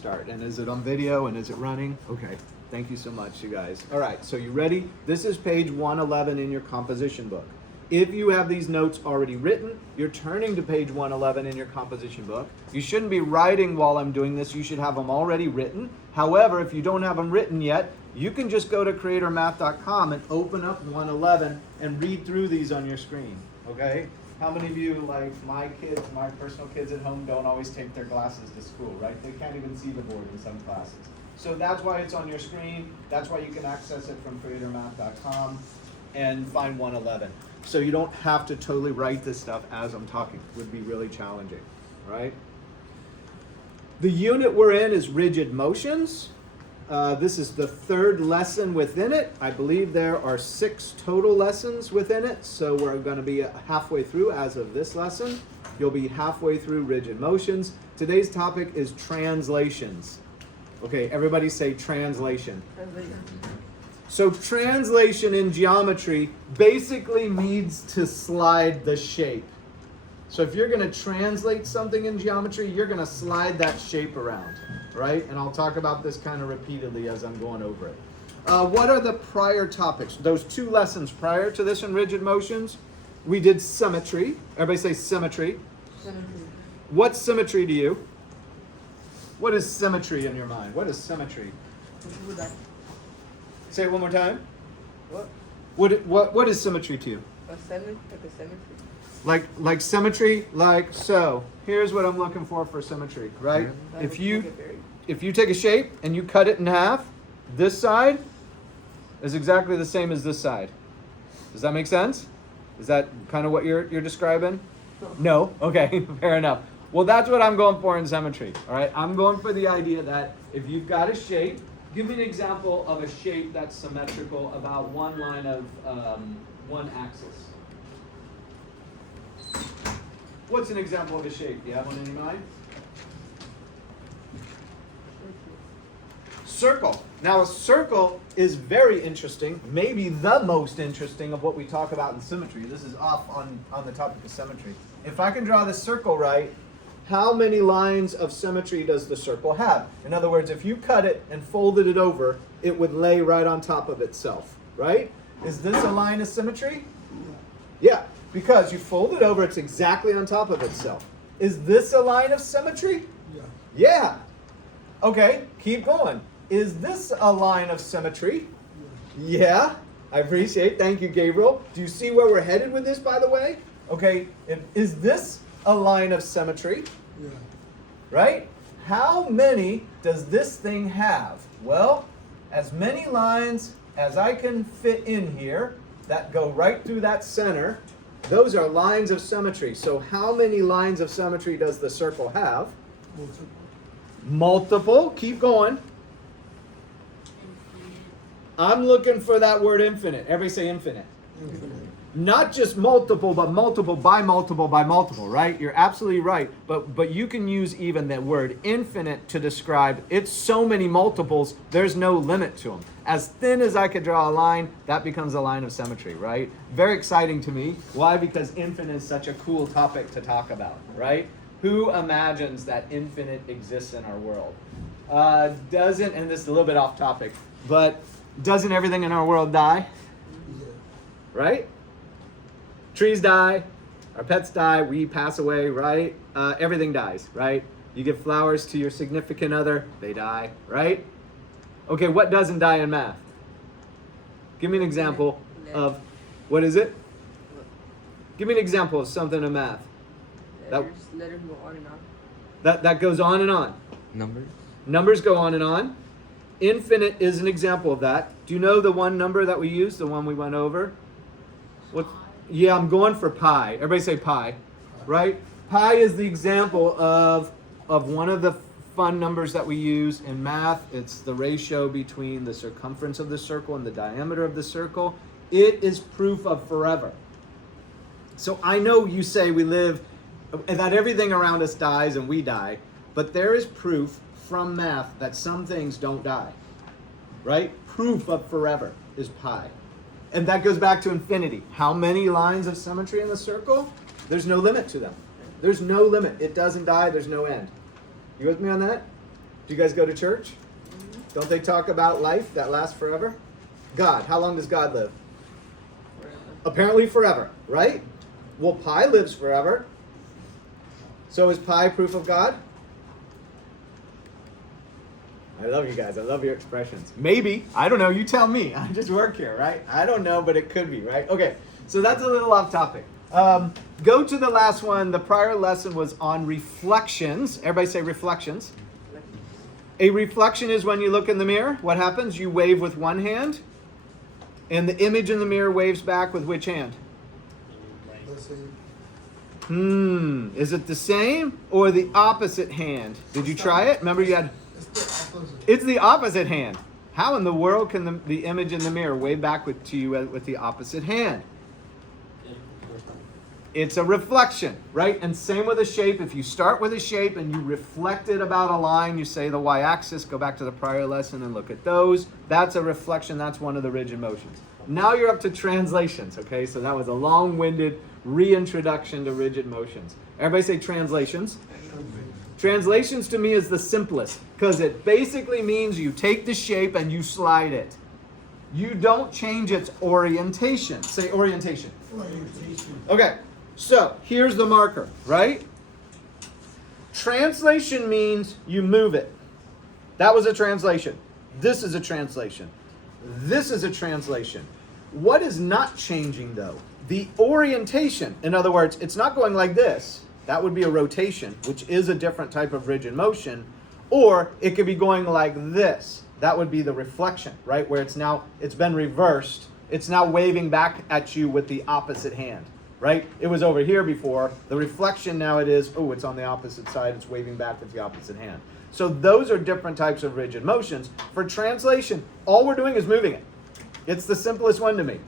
start. And is it on video and is it running? Okay. Thank you so much, you guys. All right, so you ready? This is page 111 in your composition book. If you have these notes already written, you're turning to page 111 in your composition book. You shouldn't be writing while I'm doing this. You should have them already written. However, if you don't have them written yet, you can just go to creatormath.com and open up 111 and read through these on your screen, okay? How many of you, like my kids, my personal kids at home, don't always take their glasses to school, right? They can't even see the board in some classes. So that's why it's on your screen. That's why you can access it from creatormath.com and find 111. So you don't have to totally write this stuff as I'm talking. It would be really challenging, right? The unit we're in is rigid motions. This is the third lesson within it. I believe there are 6 total lessons within it. So we're going to be halfway through as of this lesson. You'll be halfway through rigid motions. Today's topic is translations. Okay, everybody say translation. So translation in geometry basically means to slide the shape. So if you're going to translate something in geometry, you're going to slide that shape around, right? And I'll talk about this kind of repeatedly as I'm going over it. What are the prior topics? Those 2 lessons prior to this in rigid motions, we did symmetry. Everybody say symmetry. Symmetry. What's symmetry to you? What is symmetry in your mind? What is symmetry? Say it one more time. What is symmetry to you? Like symmetry, like so. Here's what I'm looking for symmetry, right? If you take a shape and you cut it in half, this side is exactly the same as this side. Does that make sense? Is that kind of what you're describing? No? Okay, fair enough. Well, that's what I'm going for in symmetry, all right? I'm going for the idea that if you've got a shape, give me an example of a shape that's symmetrical about one line of one axis. What's an example of a shape? Do you have one in your mind? Circle. Now a circle is very interesting, maybe the most interesting of what we talk about in symmetry. This is off on the topic of symmetry. If I can draw this circle right, how many lines of symmetry does the circle have? In other words, if you cut it and folded it over, it would lay right on top of itself, right? Is this a line of symmetry? Yeah, because you fold it over, it's exactly on top of itself. Is this a line of symmetry? Yeah. Okay, keep going. Is this a line of symmetry? Yeah, I appreciate it. Thank you, Gabriel. Do you see where we're headed with this, by the way? Okay, is this a line of symmetry? Yeah. Right? How many does this thing have? Well, as many lines as I can fit in here that go right through that center, those are lines of symmetry. So how many lines of symmetry does the circle have? Multiple. Keep going. I'm looking for that word infinite. Everybody say infinite. Infinite. Not just multiple, but multiple by multiple by multiple, right? You're absolutely right. But you can use even that word infinite to describe it's so many multiples, there's no limit to them. As thin as I could draw a line, that becomes a line of symmetry, right? Very exciting to me. Why? Because infinite is such a cool topic to talk about, right? Who imagines that infinite exists in our world? Doesn't, and this is a little bit off topic, but doesn't everything in our world die? Right? Trees die, our pets die, we pass away, right? Everything dies, right? You give flowers to your significant other, they die, right? Okay, what doesn't die in math? Give me an example of, what is it? Give me an example of something in math. Letters go on and on. That goes on and on. Numbers? Numbers go on and on. Infinite is an example of that. Do you know the one number that we used, the one we went over? What? Yeah, I'm going for pi. Everybody say pi, right? Pi is the example of one of the fun numbers that we use in math. It's the ratio between the circumference of the circle and the diameter of the circle. It is proof of forever. So I know you say we live, and that everything around us dies and we die, but there is proof from math that some things don't die, right? Proof of forever is pi. And that goes back to infinity. How many lines of symmetry in the circle? There's no limit to them. There's no limit. It doesn't die. There's no end. You with me on that? Do you guys go to church? Don't they talk about life that lasts forever? God, how long does God live? Forever. Apparently forever, right? Well, pi lives forever. So is pi proof of God? I love you guys. I love your expressions. Maybe. I don't know. You tell me. I just work here, right? I don't know, but it could be, right? Okay. So that's a little off topic. Go to the last one. The prior lesson was on reflections. Everybody say reflections. A reflection is when you look in the mirror. What happens? You wave with one hand. And the image in the mirror waves back with which hand? Is it the same or the opposite hand? Did you try it? Remember you had... It's the opposite hand. How in the world can the image in the mirror wave back to you with the opposite hand? It's a reflection, right? And same with a shape. If you start with a shape and you reflect it about a line, you say the y-axis, go back to the prior lesson and look at those. That's a reflection. That's one of the rigid motions. Now you're up to translations, okay? So that was a long-winded reintroduction to rigid motions. Everybody say translations. Translations to me is the simplest because it basically means you take the shape and you slide it. You don't change its orientation. Say orientation. Orientation. Okay, so here's the marker, right? Translation means you move it. That was a translation. This is a translation. This is a translation. What is not changing though? The orientation. In other words, it's not going like this. That would be a rotation, which is a different type of rigid motion. Or it could be going like this. That would be the reflection, right? Where it's been reversed. It's now waving back at you with the opposite hand, right? It was over here before. The reflection now it's on the opposite side. It's waving back with the opposite hand. So those are different types of rigid motions. For translation, all we're doing is moving it. It's the simplest one to me.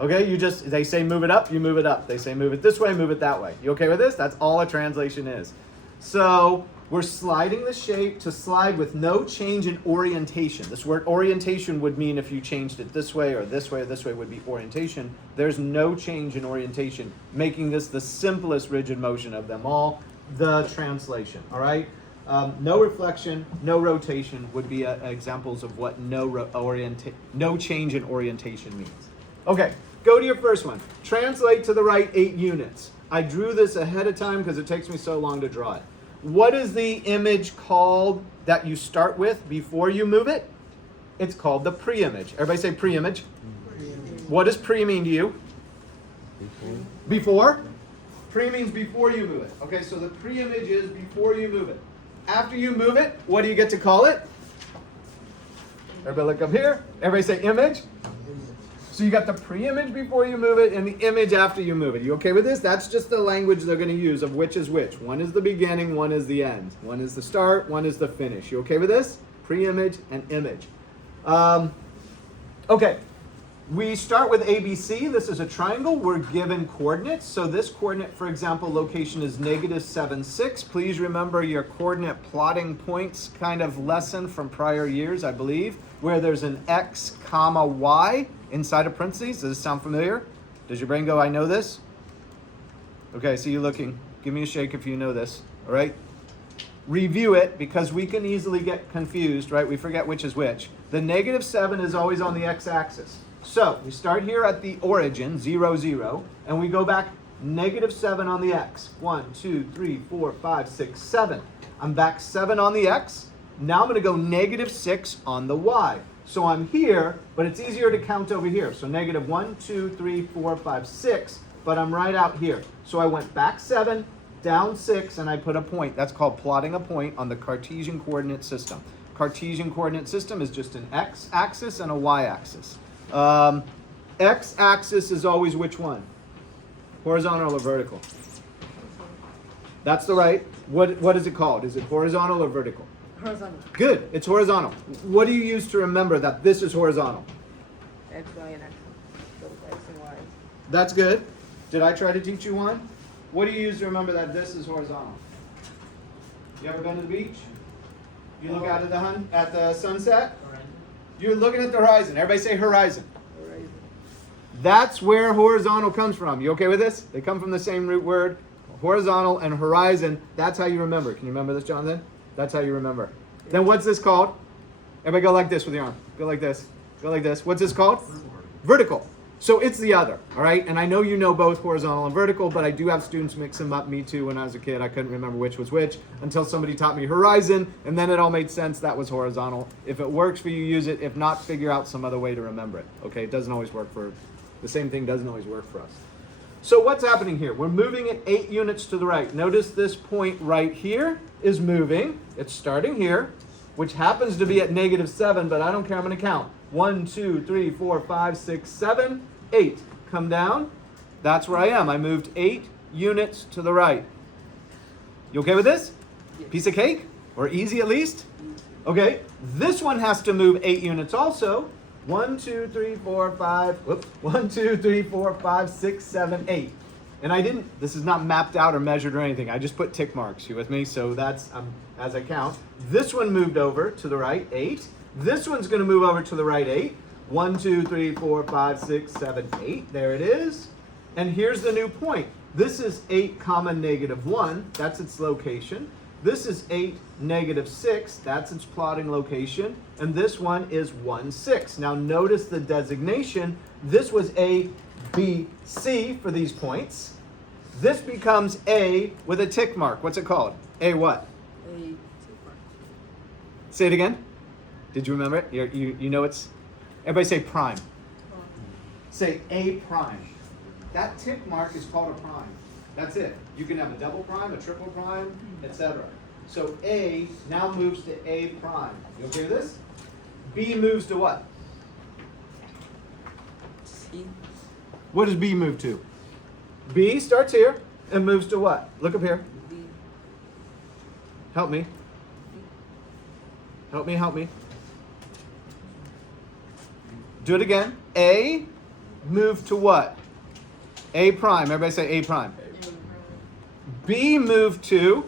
Okay, they say move it up, you move it up. They say move it this way, move it that way. You okay with this? That's all a translation is. So we're sliding the shape to slide with no change in orientation. This word orientation would mean if you changed it this way or this way would be orientation. There's no change in orientation, making this the simplest rigid motion of them all, the translation, all right? No reflection, no rotation would be examples of what no change in orientation means. Okay, go to your first one. Translate to the right 8 units. I drew this ahead of time because it takes me so long to draw it. What is the image called that you start with before you move it? It's called the pre-image. Everybody say pre-image. What does pre mean to you? Before? Pre means before you move it. Okay, so the pre-image is before you move it. After you move it, what do you get to call it? Everybody look up here. Everybody say image. So you got the pre-image before you move it and the image after you move it. You okay with this? That's just the language they're going to use of which is which. One is the beginning, one is the end. One is the start, one is the finish. You okay with this? Pre-image and image. Okay. We start with ABC. This is a triangle. We're given coordinates. So this coordinate, for example, location is -7, 6. Please remember your coordinate plotting points kind of lesson from prior years, I believe, where there's an X, comma, Y inside of parentheses. Does this sound familiar? Does your brain go, I know this? Okay, so you're looking. Give me a shake if you know this, all right? Review it because we can easily get confused, right? We forget which is which. The -7 is always on the X-axis. So we start here at the origin, 0, 0, and we go back -7 on the X. 1, 2, 3, 4, 5, 6, 7. I'm back 7 on the X. Now I'm going to go -6 on the Y. So I'm here, but it's easier to count over here. So -1, 2, 3, 4, 5, 6, but I'm right out here. So I went back 7, down 6, and I put a point. That's called plotting a point on the Cartesian coordinate system. Cartesian coordinate system is just an X-axis and a Y-axis. X-axis is always which one? Horizontal or vertical? That's the right. What is it called? Is it horizontal or vertical? Horizontal. Good. It's horizontal. What do you use to remember that this is horizontal? X, Y, and X. So X and Y. That's good. Did I try to teach you one? What do you use to remember that this is horizontal? You ever been to the beach? You look out at the sunset? You're looking at the horizon. Everybody say horizon. Horizon. That's where horizontal comes from. You okay with this? They come from the same root word. Horizontal and horizon. That's how you remember. Can you remember this, Jonathan? That's how you remember. Then what's this called? Everybody go like this with your arm. Go like this. Go like this. What's this called? Vertical. So it's the other, all right? And I know you know both horizontal and vertical, but I do have students mix them up. Me too, when I was a kid. I couldn't remember which was which until somebody taught me horizon, and then it all made sense. That was horizontal. If it works for you, use it. If not, figure out some other way to remember it, okay? It doesn't always work for, the same thing doesn't always work for us. So what's happening here? We're moving it 8 units to the right. Notice this point right here is moving. It's starting here, which happens to be at -7, but I don't care. I'm going to count. 1, 2, 3, 4, 5, 6, 7, 8. Come down. That's where I am. I moved 8 units to the right. You okay with this? Yes. Piece of cake? Or easy at least? Okay. This one has to move 8 units also. 1, 2, 3, 4, 5. Whoops. 1, 2, 3, 4, 5, 6, 7, 8. And I didn't, this is not mapped out or measured or anything. I just put tick marks. You with me? So that's, as I count. This one moved over to the right, 8. This one's going to move over to the right, 8. 1, 2, 3, 4, 5, 6, 7, 8. There it is. And here's the new point. This is 8, -1. That's its location. This is 8, -6. That's its plotting location. And this one is 1, 6. Now notice the designation. This was A, B, C for these points. This becomes A with a tick mark. What's it called? A what? A tick mark. Say it again. Did you remember it? You know it's... Everybody say prime. Say A prime. That tick mark is called a prime. That's it. You can have a double prime, a triple prime, etc. So A now moves to A prime. You okay with this? B moves to what? C. What does B move to? B starts here and moves to what? Look up here. B. Help me. Help me, help me. Do it again. A moved to what? A prime. Everybody say A prime. B moved to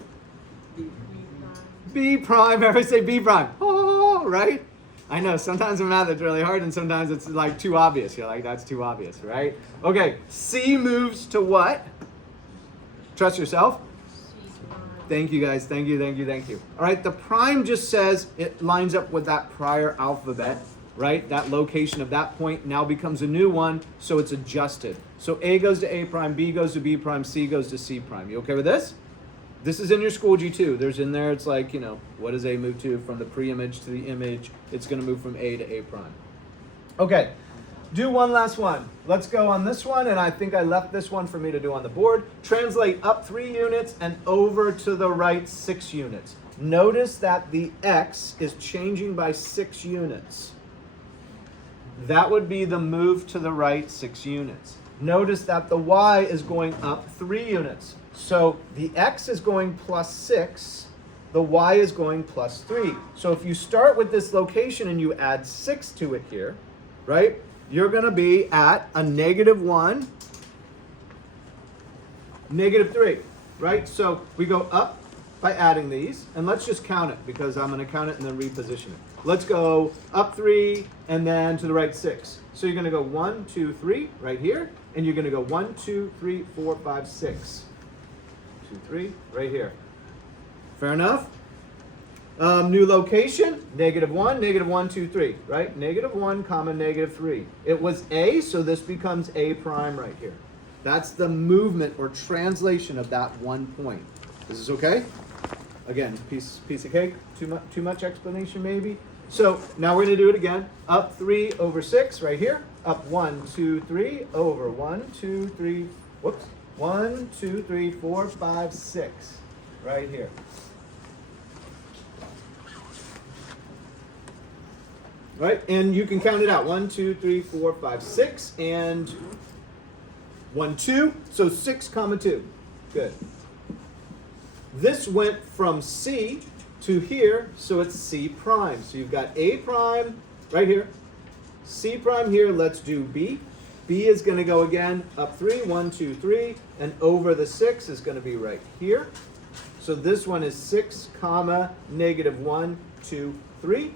B prime. Everybody say B prime. Oh, right? I know, sometimes in math it's really hard and sometimes it's like too obvious. You're like, that's too obvious, right? Okay, C moves to what? Trust yourself. Thank you guys, thank you, thank you, thank you. All right, the prime just says it lines up with that prior alphabet, right? That location of that point now becomes a new one, so it's adjusted. So A goes to A prime, B goes to B prime, C goes to C prime. You okay with this? This is in your school G2. There's in there, it's like, you know, what does A move to? From the pre-image to the image, it's going to move from A to A prime. Okay, do one last one. Let's go on this one, and I think I left this one for me to do on the board. Translate up 3 units and over to the right 6 units. Notice that the X is changing by 6 units. That would be the move to the right 6 units. Notice that the Y is going up 3 units. So the X is going +6, the Y is going +3. So if you start with this location and you add 6 to it here, right, you're going to be at a -1, -3, right? So we go up by adding these, and let's just count it because I'm going to count it and then reposition it. Let's go up 3 and then to the right 6. So you're going to go 1, 2, 3 right here, and you're going to go 1, 2, 3, 4, 5, 6. 2, 3 right here. Fair enough? New location, -1, -1, 2, 3, right? -1, -3. It was A, so this becomes A prime right here. That's the movement or translation of that one point. Is this okay? Again, piece of cake. Too much explanation maybe. So now we're going to do it again. Up 3 over 6 right here. Up 1, 2, 3 over 1, 2, 3. Whoops. 1, 2, 3, 4, 5, 6. Right here. Right, and you can count it out. 1, 2, 3, 4, 5, 6, and 1, 2. So 6, 2. Good. This went from C to here, so it's C prime. So you've got A prime right here, C prime here. Let's do B. B is going to go again up 3, 1, 2, 3, and over the 6 is going to be right here. So this one is 6, -1, 2, 3.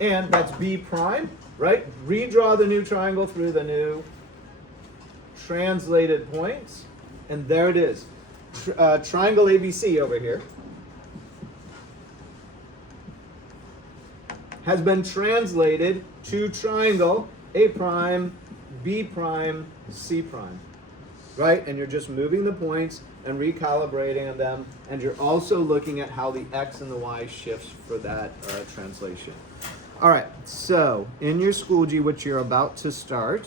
And that's B prime, right? Redraw the new triangle through the new translated points. And there it is. Triangle ABC over here. has been translated to triangle A prime, B prime, C prime. Right? And you're just moving the points and recalibrating them, and you're also looking at how the X and the Y shifts for that translation. All right, so in your Schoology, which you're about to start,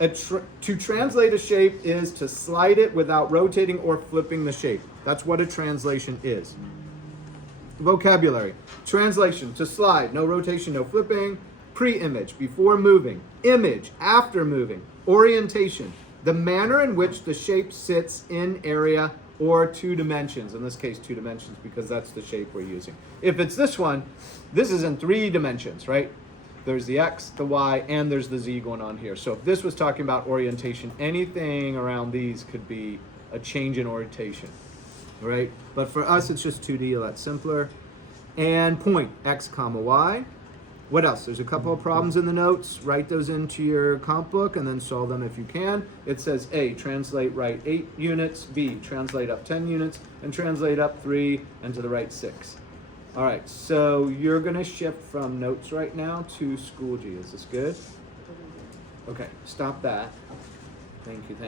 to translate a shape is to slide it without rotating or flipping the shape. That's what a translation is. Vocabulary. Translation, to slide, no rotation, no flipping. Pre-image, before moving. Image, after moving. Orientation, the manner in which the shape sits in area or 2 dimensions. In this case, 2 dimensions, because that's the shape we're using. If it's this one, this is in 3 dimensions, right? There's the X, the Y, and there's the Z going on here. So if this was talking about orientation, anything around these could be a change in orientation, right? But for us, it's just 2D, a lot simpler. And point, X comma Y. What else? There's a couple of problems in the notes. Write those into your comp book and then solve them if you can. It says A, translate right 8 units. B, translate up 10 units. And translate up 3 and to the right 6. All right, so you're going to shift from notes right now to Schoology. Is this good? Okay, stop that. Thank you.